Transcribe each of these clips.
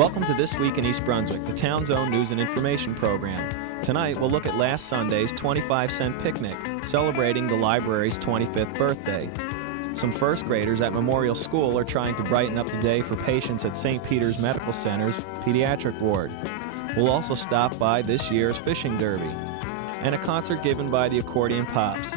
Welcome to This Week in East Brunswick, the town's own news and information program. Tonight, we'll look at last Sunday's 25-cent picnic, celebrating the library's 25th birthday. Some first graders at Memorial School are trying to brighten up the day for patients at St. Peter's Medical Center's pediatric ward. We'll also stop by this year's fishing derby and a concert given by the Accordian Pops.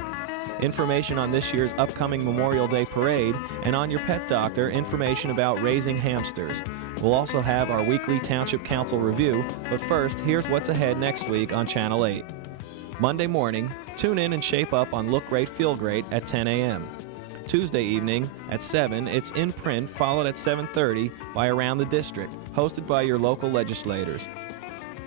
Information on this year's upcoming Memorial Day parade, and on your pet doctor, information about raising hamsters. We'll also have our weekly Township Council review, but first, here's what's ahead next week on Channel 8. Monday morning, tune in and shape up on Look Great, Feel Great at 10 a.m. Tuesday evening at 7, it's in print, followed at 7:30 by Around the District, hosted by your local legislators.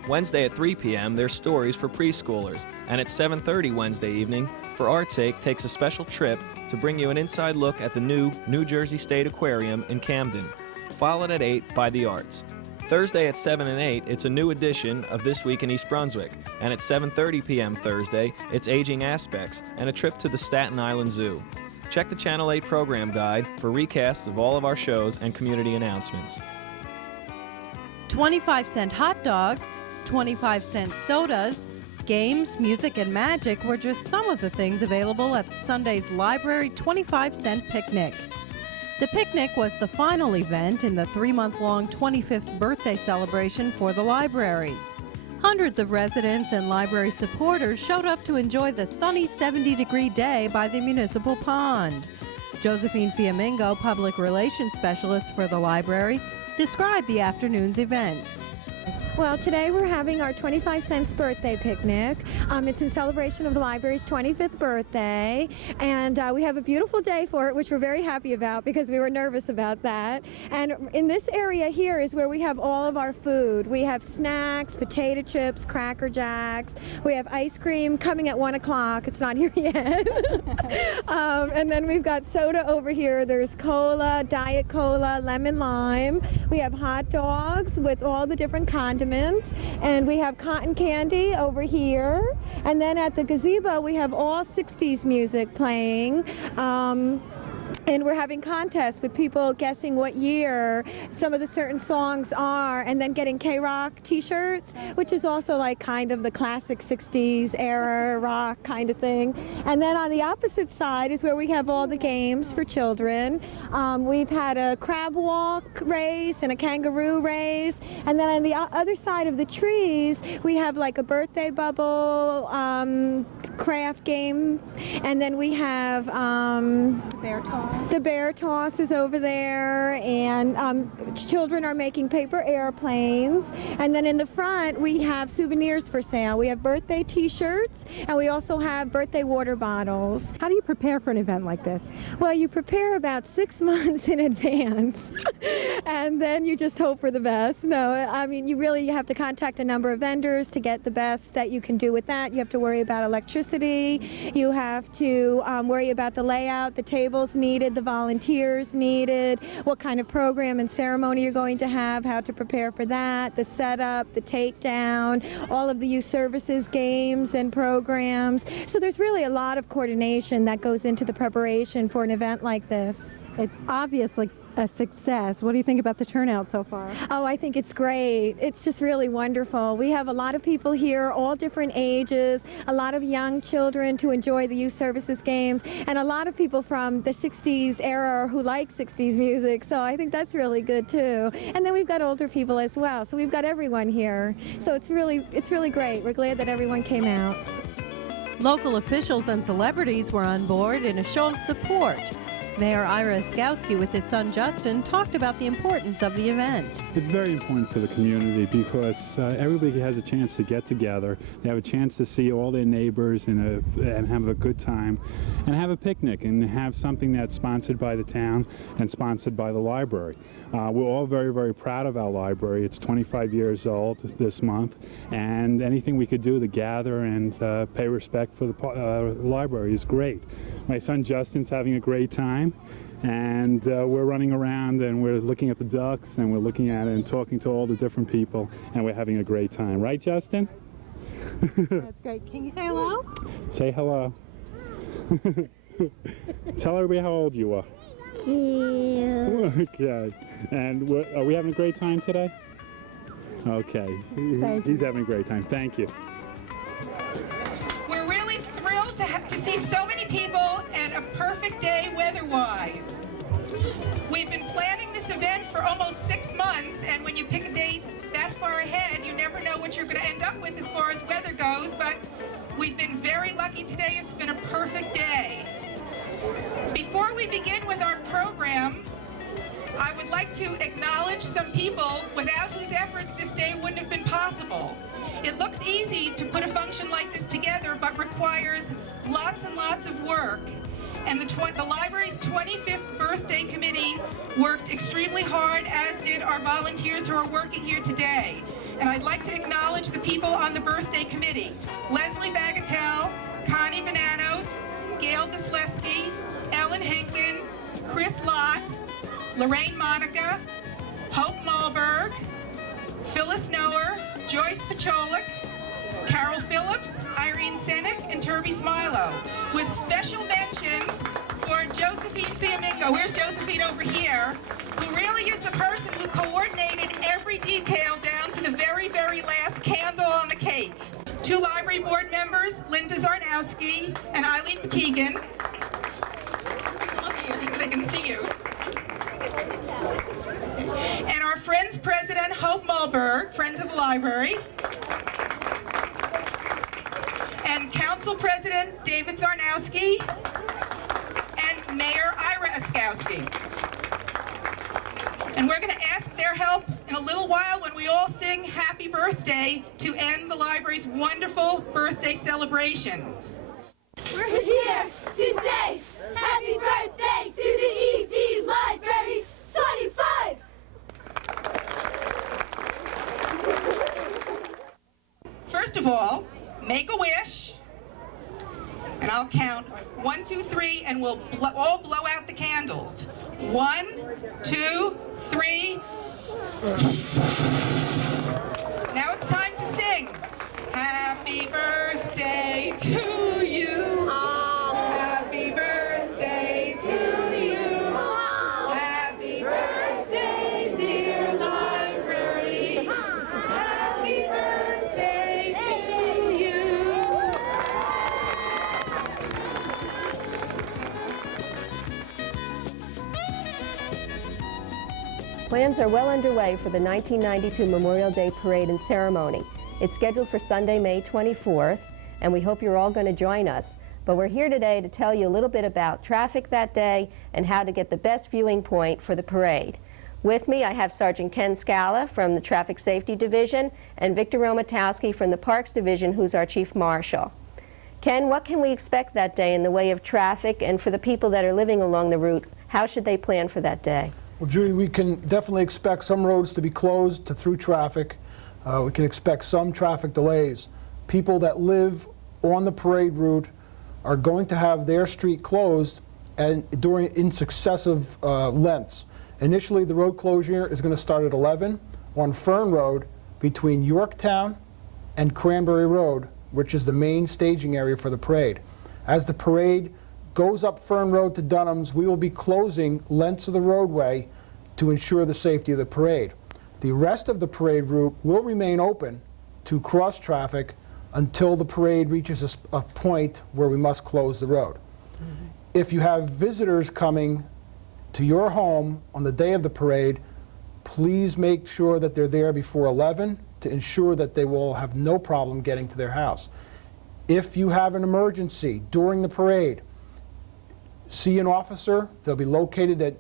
Wednesday at 3 p.m., there's stories for preschoolers, and at 7:30 Wednesday evening, For Art's Sake takes a special trip to bring you an inside look at the new New Jersey State Aquarium in Camden, followed at 8 by The Arts. Thursday at 7 and 8, it's a new edition of This Week in East Brunswick, and at 7:30 p.m. Thursday, it's Aging Aspects and a trip to the Staten Island Zoo. Check the Channel 8 program guide for recasts of all of our shows and community announcements. 25-cent hot dogs, 25-cent sodas, games, music, and magic were just some of the things available at Sunday's Library 25-cent picnic. The picnic was the final event in the 3-month-long 25th birthday celebration for the library. Hundreds of residents and library supporters showed up to enjoy the sunny 70-degree day by the municipal pond. Josephine Fiamingo, public relations specialist for the library, described the afternoon's events. Well, today we're having our 25 cents birthday picnic. It's in celebration of the library's 25th birthday, and we have a beautiful day for it, which we're very happy about because we were nervous about that. And in this area here is where we have all of our food. We have snacks, potato chips, Cracker Jacks. We have ice cream coming at 1 o'clock. It's not here yet. And then we've got soda over here. There's cola, Diet Cola, lemon lime. We have hot dogs with all the different condiments, and we have cotton candy over here. And then at the gazebo, we have all 60s music playing. And we're having contests with people guessing what year some of the certain songs are, and then getting K-Rock t-shirts, which is also like kind of the classic 60s era rock kind of thing. And then on the opposite side is where we have all the games for children. We've had a crab walk race and a kangaroo race. And then on the other side of the trees, we have like a birthday bubble craft game. And then we have bear toss. The bear toss is over there, and children are making paper airplanes. And then in the front, we have souvenirs for sale. We have birthday t-shirts, and we also have birthday water bottles. How do you prepare for an event like this? Well, you prepare about 6 months in advance, and then you just hope for the best. No, I mean, you really have to contact a number of vendors to get the best that you can do with that. You have to worry about electricity. You have to worry about the layout, the tables needed, the volunteers needed, what kind of program and ceremony you're going to have, how to prepare for that, the setup, the takedown, all of the youth services games and programs. So there's really a lot of coordination that goes into the preparation for an event like this. It's obviously a success. What do you think about the turnout so far? Oh, I think it's great. It's just really wonderful. We have a lot of people here, all different ages, a lot of young children to enjoy the youth services games, and a lot of people from the 60s era who like 60s music, so I think that's really good too. And then we've got older people as well, so we've got everyone here. So it's really great. We're glad that everyone came out. Local officials and celebrities were on board in a show of support. Mayor Ira Oskowski with his son Justin talked about the importance of the event. It's very important for the community because everybody has a chance to get together. They have a chance to see all their neighbors and have a good time and have a picnic and have something that's sponsored by the town and sponsored by the library. We're all very, very proud of our library. It's 25 years old this month, and anything we could do to gather and pay respect for the library is great. My son Justin's having a great time, and we're running around and we're looking at the ducks and we're looking at it and talking to all the different people, and we're having a great time. Right, Justin? That's great. Can you say hello? Say hello. Tell everybody how old you are. Yeah. Okay. And are we having a great time today? Okay. Thank He's having a great time. Thank you. We're really thrilled to see so many people and a perfect day weather-wise. We've been planning this event for almost 6 months, and when you pick a date that far ahead, you never know what you're going to end up with as far as weather goes, but we've been very lucky today. It's been a perfect day. Before we begin with our program, I would like to acknowledge some people without whose efforts this day wouldn't have been possible. It looks easy to put a function like this together, but requires lots and lots of work. And the library's 25th birthday committee worked extremely hard, as did our volunteers who are working here today. And I'd like to acknowledge the people on the birthday committee: Leslie Bagatelle, Connie Bananos, Gail Disleski, Ellen Henkin, Chris Lott, Lorraine Monica, Hope Malberg, Phyllis Noer, Joyce Pacholik, Carol Phillips, Irene Senek, and Turby Smilo, with special mention for Josephine Fiamingo. Where's Josephine? Over here, who really is the person who coordinated every detail down to the very, very last candle on the cake. 2 library board members, Linda Zarnowski and Eileen McKeegan. Come up here so they can see you. And our Friends President, Hope Malberg, Friends of the Library. And Council President, David Zarnowski. And Mayor Ira Oskowski. And we're going to ask their help in a little while when we all sing Happy Birthday to end the library's wonderful birthday celebration. We're here to say happy birthday to the EB Library 25! First of all, make a wish, and I'll count 1, 2, 3, and we'll all blow out the candles. 1, 2, 3. Now it's time to sing. Happy birthday to you. Happy birthday to you. Happy birthday, dear library. Happy birthday to you. Plans are well underway for the 1992 Memorial Day Parade and Ceremony. It's scheduled for Sunday, May 24th, and we hope you're all going to join us. But we're here today to tell you a little bit about traffic that day and how to get the best viewing point for the parade. With me, I have Sergeant Ken Scala from the Traffic Safety Division and Victor Romatowski from the Parks Division, who's our Chief Marshal. Ken, what can we expect that day in the way of traffic, and for the people that are living along the route, how should they plan for that day? Well, Judy, we can definitely expect some roads to be closed to through traffic. We can expect some traffic delays. People that live on the parade route are going to have their street closed and in successive lengths. Initially, the road closure is going to start at 11 on Fern Road between Yorktown and Cranberry Road, which is the main staging area for the parade. As the parade goes up Fern Road to Dunham's, we will be closing lengths of the roadway to ensure the safety of the parade. The rest of the parade route will remain open to cross traffic until the parade reaches a point where we must close the road. Mm-hmm. If you have visitors coming to your home on the day of the parade, please make sure that they're there before 11 to ensure that they will have no problem getting to their house. If you have an emergency during the parade, see an officer. They'll be located at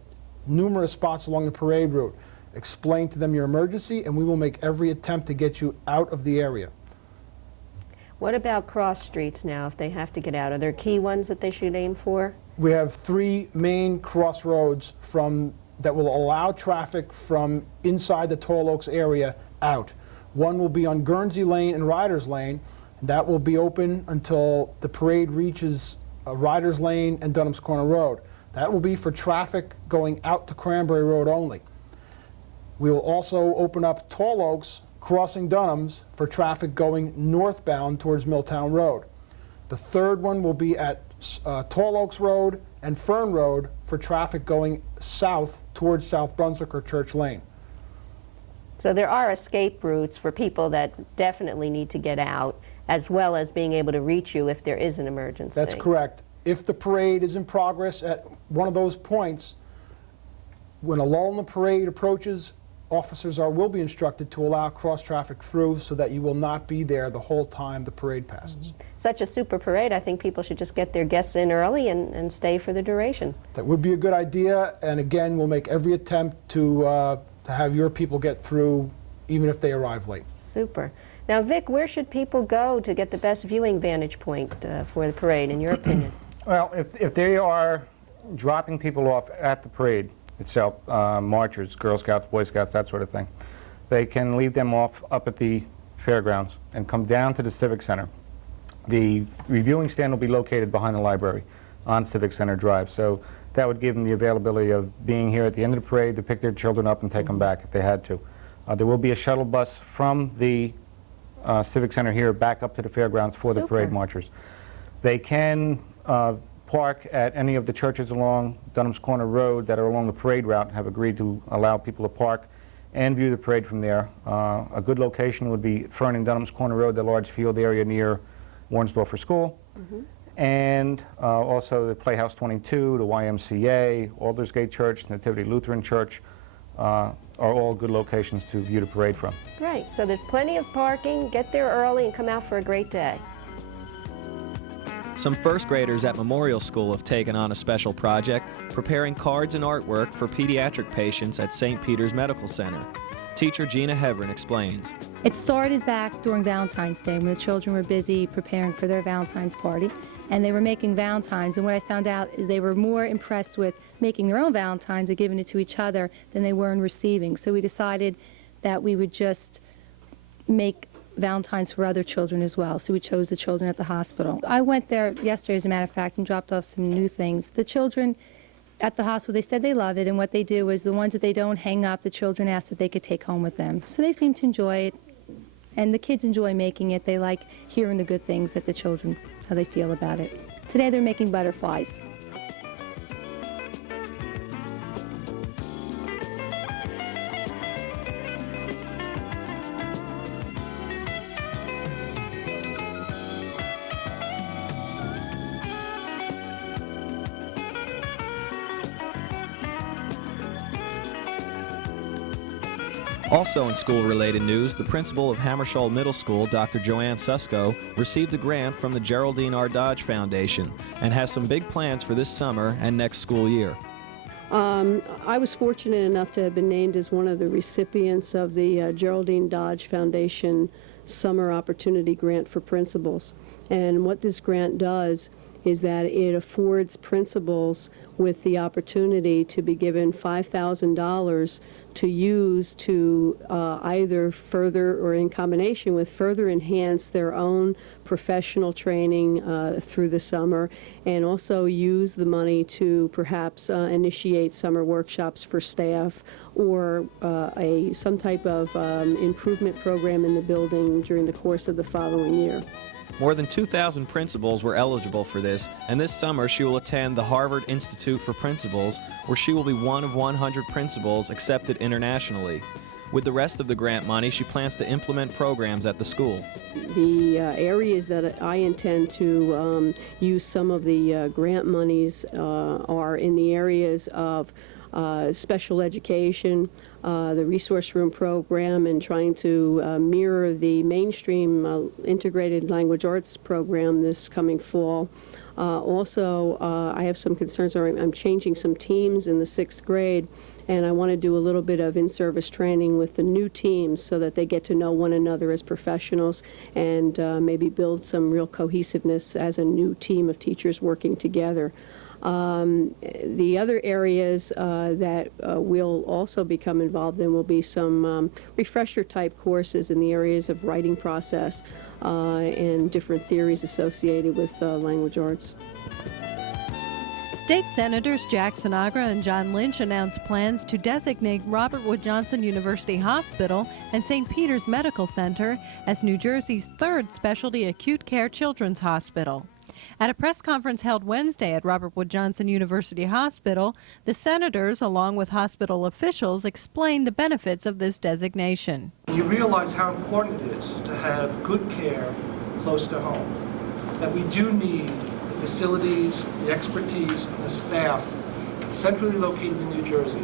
numerous spots along the parade route. Explain to them your emergency, and we will make every attempt to get you out of the area. What about cross streets now if they have to get out? Are there key ones that they should aim for? We have 3 main crossroads that will allow traffic from inside the Tall Oaks area out. One will be on Guernsey Lane and Riders Lane. That will be open until the parade reaches Riders Lane and Dunham's Corner Road. That will be for traffic going out to Cranberry Road only. We will also open up Tall Oaks crossing Dunham's for traffic going northbound towards Milltown Road. The third one will be at Tall Oaks Road and Fern Road for traffic going south towards South Brunswick or Church Lane. So there are escape routes for people that definitely need to get out, as well as being able to reach you if there is an emergency. That's correct. If the parade is in progress at one of those points, when a lull in the parade approaches, officers will be instructed to allow cross-traffic through so that you will not be there the whole time the parade passes. Such a super parade, I think people should just get their guests in early and stay for the duration. That would be a good idea, and again, we'll make every attempt to have your people get through even if they arrive late. Super. Now, Vic, where should people go to get the best viewing vantage point for the parade, in your opinion? Well, if they are dropping people off at the parade itself, marchers, Girl Scouts, Boy Scouts, that sort of thing, they can leave them off up at the fairgrounds and come down to the Civic Center. The reviewing stand will be located behind the library on Civic Center Drive, so that would give them the availability of being here at the end of the parade to pick their children up and take them back if they had to. There will be a shuttle bus from the Civic Center here back up to the fairgrounds for the parade marchers. They can park at any of the churches along Dunham's Corner Road that are along the parade route, have agreed to allow people to park and view the parade from there. A good location would be Fern and Dunham's Corner Road, the large field area near Warnsdorfer School, and also the Playhouse 22, the YMCA, Aldersgate Church, Nativity Lutheran Church, are all good locations to view the parade from. Great. So there's plenty of parking. Get there early and come out for a great day. Some first graders at Memorial School have taken on a special project, preparing cards and artwork for pediatric patients at St. Peter's Medical Center. Teacher Gina Hevern explains. It started back during Valentine's Day when the children were busy preparing for their Valentine's party, and they were making Valentines, and what I found out is they were more impressed with making their own Valentines and giving it to each other than they were in receiving. So we decided that we would just make Valentines for other children as well, so we chose the children at the hospital. I went there yesterday, as a matter of fact, and dropped off some new things. The children at the hospital, they said they love it, and what they do is the ones that they don't hang up, the children ask that they could take home with them. So they seem to enjoy it, and the kids enjoy making it. They like hearing the good things that the children, how they feel about it. Today they're making butterflies. Also in school-related news, the principal of Hammersholt Middle School, Dr. Joanne Susko, received a grant from the Geraldine R. Dodge Foundation and has some big plans for this summer and next school year. I was fortunate enough to have been named as one of the recipients of the Geraldine Dodge Foundation Summer Opportunity Grant for Principals. And what this grant does is that it affords principals with the opportunity to be given $5,000 to use to either further or in combination with further enhance their own professional training through the summer, and also use the money to perhaps initiate summer workshops for staff or some type of improvement program in the building during the course of the following year. More than 2,000 principals were eligible for this, and this summer she will attend the Harvard Institute for Principals, where she will be one of 100 principals accepted internationally. With the rest of the grant money, she plans to implement programs at the school. The areas that I intend to use some of the grant monies are in the areas of special education, the resource room program, and trying to mirror the mainstream integrated language arts program this coming fall. Also, I have some concerns. I'm changing some teams in the 6th grade, and I want to do a little bit of in-service training with the new teams so that they get to know one another as professionals and maybe build some real cohesiveness as a new team of teachers working together. The other areas that we'll also become involved in will be some refresher-type courses in the areas of writing process and different theories associated with language arts. State Senators Jack Sinagra and John Lynch announced plans to designate Robert Wood Johnson University Hospital and St. Peter's Medical Center as New Jersey's 3rd specialty acute care children's hospital. At a press conference held Wednesday at Robert Wood Johnson University Hospital, the senators, along with hospital officials, explained the benefits of this designation. You realize how important it is to have good care close to home, that we do need the facilities, the expertise, and the staff centrally located in New Jersey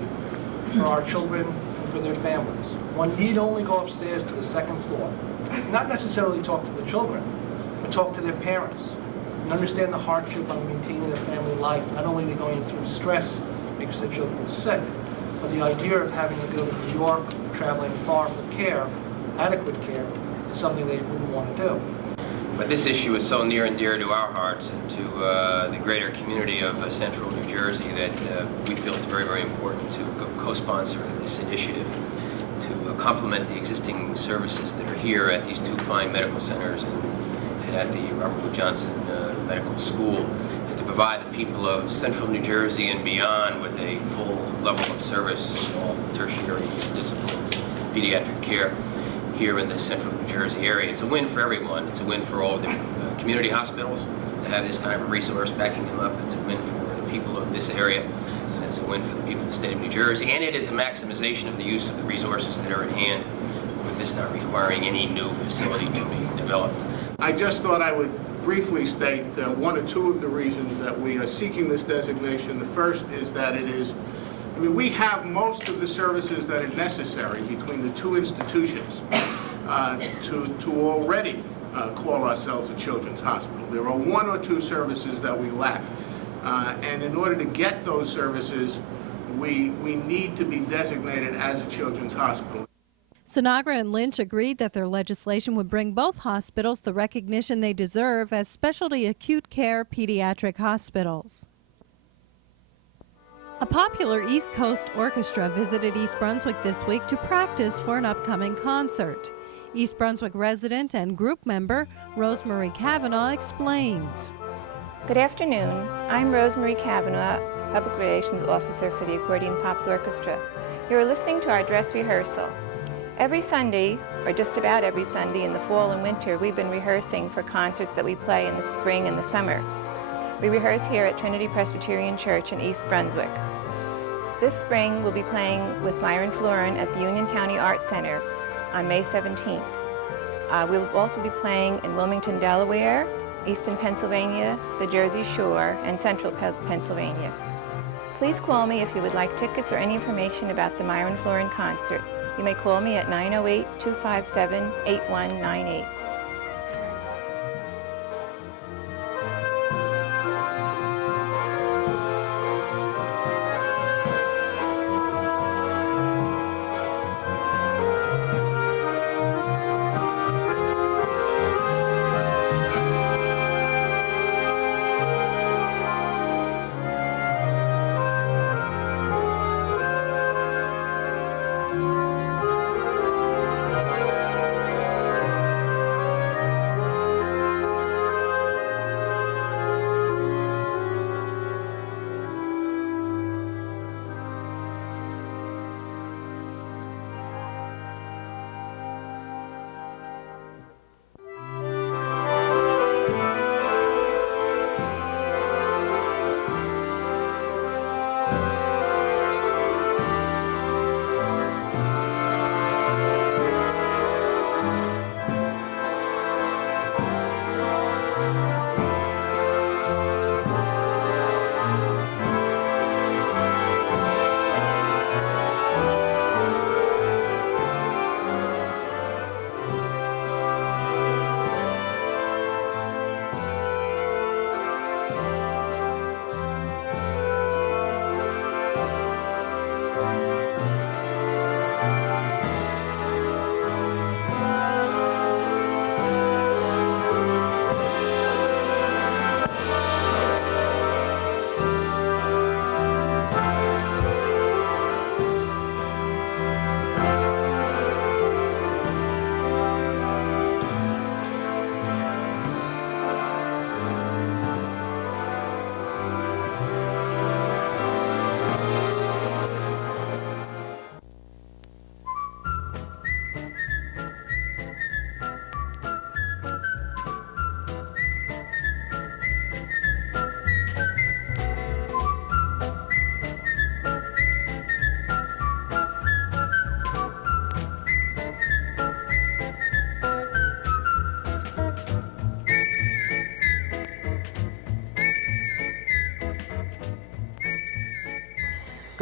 for our children and for their families. One need only go upstairs to the second floor, not necessarily talk to the children, but talk to their parents and understand the hardship of maintaining their family life. Not only are they going through stress because their children are sick, but the idea of having to go to New York, traveling far for care, adequate care, is something they wouldn't want to do. But this issue is so near and dear to our hearts and to the greater community of central New Jersey that we feel it's very, very important to co-sponsor this initiative to complement the existing services that are here at these two fine medical centers and at the Robert Wood Johnson Medical School, and to provide the people of central New Jersey and beyond with a full level of service in all tertiary disciplines, pediatric care here in the central New Jersey area. It's a win for everyone. It's a win for all the community hospitals to have this kind of a resource backing them up. It's a win for the people of this area. It's a win for the people of the state of New Jersey. And it is a maximization of the use of the resources that are at hand, with this not requiring any new facility to be developed. I just thought I would briefly state one or two of the reasons that we are seeking this designation. The first is that it is, we have most of the services that are necessary between the two institutions to already call ourselves a children's hospital. There are one or two services that we lack. And in order to get those services, we need to be designated as a children's hospital. Sinagra and Lynch agreed that their legislation would bring both hospitals the recognition they deserve as specialty acute care pediatric hospitals. A popular East Coast orchestra visited East Brunswick this week to practice for an upcoming concert. East Brunswick resident and group member Rosemary Cavanaugh explains. Good afternoon. I'm Rosemary Cavanaugh, Public Relations Officer for the Accordion Pops Orchestra. You're listening to our dress rehearsal. Every Sunday, or just about every Sunday in the fall and winter, we've been rehearsing for concerts that we play in the spring and the summer. We rehearse here at Trinity Presbyterian Church in East Brunswick. This spring, we'll be playing with Myron Florin at the Union County Arts Center on May 17th. We'll also be playing in Wilmington, Delaware, Easton, Pennsylvania, the Jersey Shore, and Central Pennsylvania. Please call me if you would like tickets or any information about the Myron Florin concert. You may call me at 908-257-8198.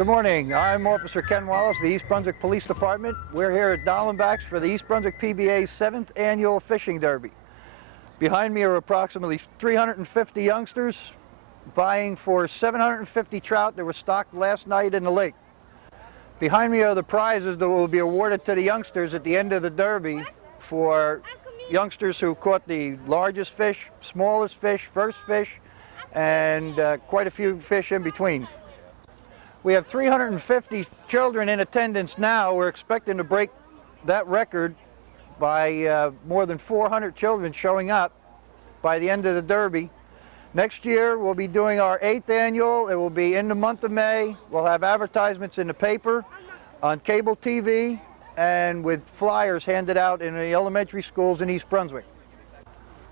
Good morning. I'm Officer Ken Wallace, the East Brunswick Police Department. We're here at Dollenbach's for the East Brunswick PBA's 7th Annual Fishing Derby. Behind me are approximately 350 youngsters vying for 750 trout that were stocked last night in the lake. Behind me are the prizes that will be awarded to the youngsters at the end of the derby for youngsters who caught the largest fish, smallest fish, first fish, and quite a few fish in between. We have 350 children in attendance now. We're expecting to break that record by more than 400 children showing up by the end of the derby. Next year we'll be doing our 8th annual. It will be in the month of May. We'll have advertisements in the paper, on cable TV, and with flyers handed out in the elementary schools in East Brunswick.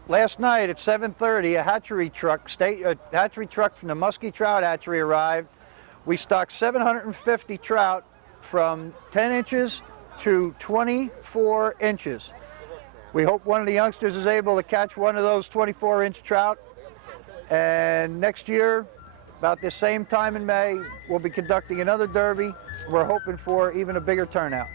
Last night at 7:30, a hatchery truck from the Muskie Trout Hatchery arrived. We stocked 750 trout from 10 inches to 24 inches. We hope one of the youngsters is able to catch one of those 24-inch trout. And next year, about the same time in May, we'll be conducting another derby. We're hoping for even a bigger turnout.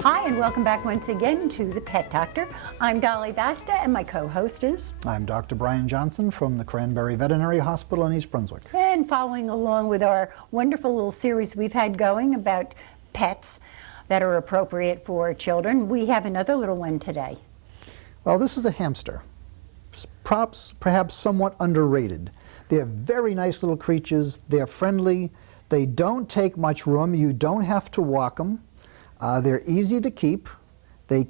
Hi, and welcome back once again to The Pet Doctor. I'm Dolly Basta, and my co-host is... I'm Dr. Brian Johnson from the Cranberry Veterinary Hospital in East Brunswick. And following along with our wonderful little series we've had going about pets that are appropriate for children, we have another little one today. Well, this is a hamster. Perhaps somewhat underrated. They're very nice little creatures. They're friendly. They don't take much room. You don't have to walk them. They're easy to keep. They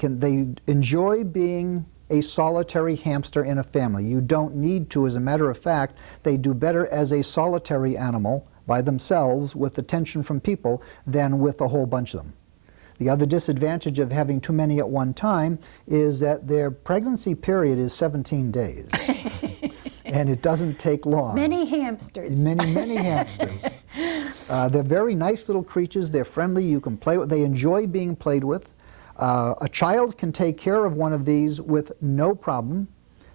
enjoy being a solitary hamster in a family. You don't need to. As a matter of fact, they do better as a solitary animal by themselves with attention from people than with a whole bunch of them. The other disadvantage of having too many at one time is that their pregnancy period is 17 days. And it doesn't take long. Many hamsters. Many hamsters. They're very nice little creatures. They're friendly. You can play with. They enjoy being played with. A child can take care of one of these with no problem.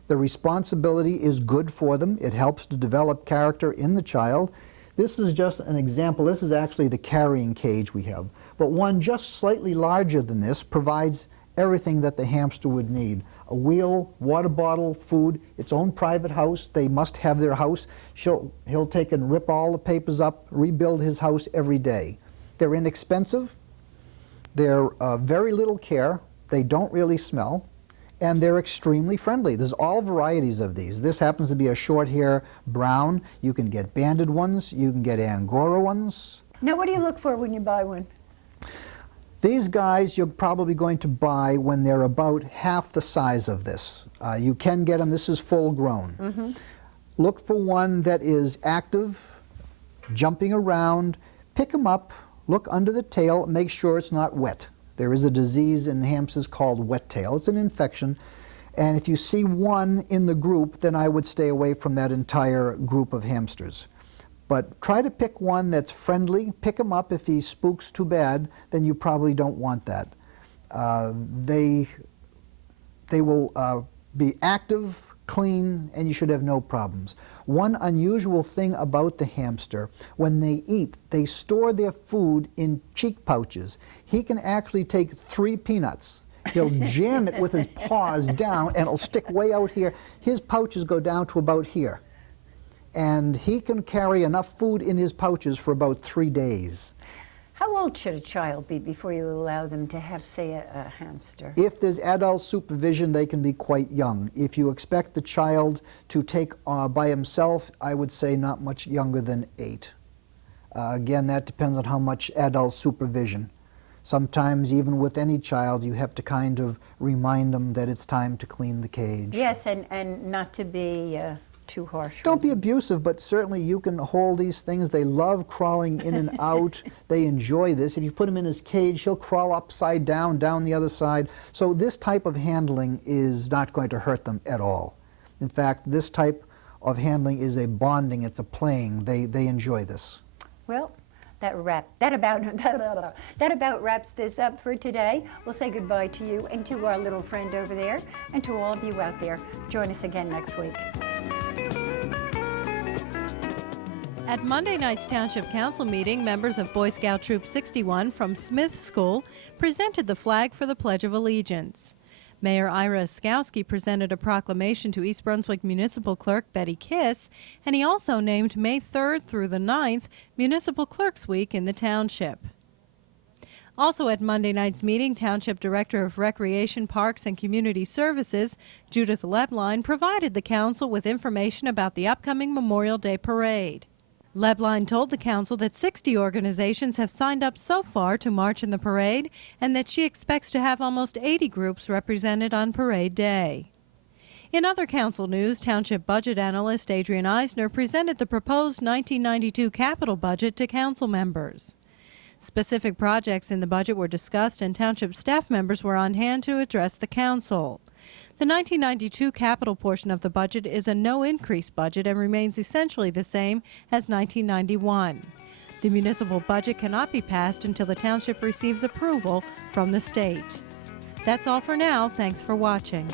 The responsibility is good for them. It helps to develop character in the child. This is just an example. This is actually the carrying cage we have. But one just slightly larger than this provides everything that the hamster would need. A wheel, water bottle, food, its own private house. They must have their house. He'll take and rip all the papers up, rebuild his house every day. They're inexpensive. They're very little care. They don't really smell. And they're extremely friendly. There's all varieties of these. This happens to be a short hair brown. You can get banded ones. You can get Angora ones. Now, what do you look for when you buy one? These guys you're probably going to buy when they're about half the size of this. You can get them, this is full grown. Mm-hmm. Look for one that is active, jumping around, pick them up, look under the tail, make sure it's not wet. There is a disease in hamsters called wet tail. It's an infection. And if you see one in the group, then I would stay away from that entire group of hamsters. But try to pick one that's friendly. Pick him up. If he spooks too bad, then you probably don't want that. They will be active, clean, and you should have no problems. One unusual thing about the hamster, when they eat, they store their food in cheek pouches. He can actually take 3 peanuts. He'll jam it with his paws down, and it'll stick way out here. His pouches go down to about here. And he can carry enough food in his pouches for about 3 days. How old should a child be before you allow them to have, say, a hamster? If there's adult supervision, they can be quite young. If you expect the child to take by himself, I would say not much younger than 8. Again, that depends on how much adult supervision. Sometimes, even with any child, you have to kind of remind them that it's time to clean the cage. Yes, and not to be too harsh. Don't be abusive, but certainly you can hold these things. They love crawling in and out. They enjoy this. If you put him in his cage, he'll crawl upside down, down the other side. So this type of handling is not going to hurt them at all. In fact, this type of handling is a bonding, it's a playing. They enjoy this. Well, that about wraps this up for today. We'll say goodbye to you and to our little friend over there and to all of you out there. Join us again next week. At Monday night's Township Council meeting, members of Boy Scout Troop 61 from Smith School presented the flag for the Pledge of Allegiance. Mayor Ira Oskowski presented a proclamation to East Brunswick Municipal Clerk Betty Kiss, and he also named May 3rd through the 9th Municipal Clerks Week in the township. Also at Monday night's meeting, Township Director of Recreation, Parks, and Community Services, Judith Lebline, provided the council with information about the upcoming Memorial Day Parade. Lebline told the council that 60 organizations have signed up so far to march in the parade and that she expects to have almost 80 groups represented on Parade Day. In other council news, Township Budget Analyst Adrian Eisner presented the proposed 1992 capital budget to council members. Specific projects in the budget were discussed and Township staff members were on hand to address the council. The 1992 capital portion of the budget is a no-increase budget and remains essentially the same as 1991. The municipal budget cannot be passed until the township receives approval from the state. That's all for now. Thanks for watching.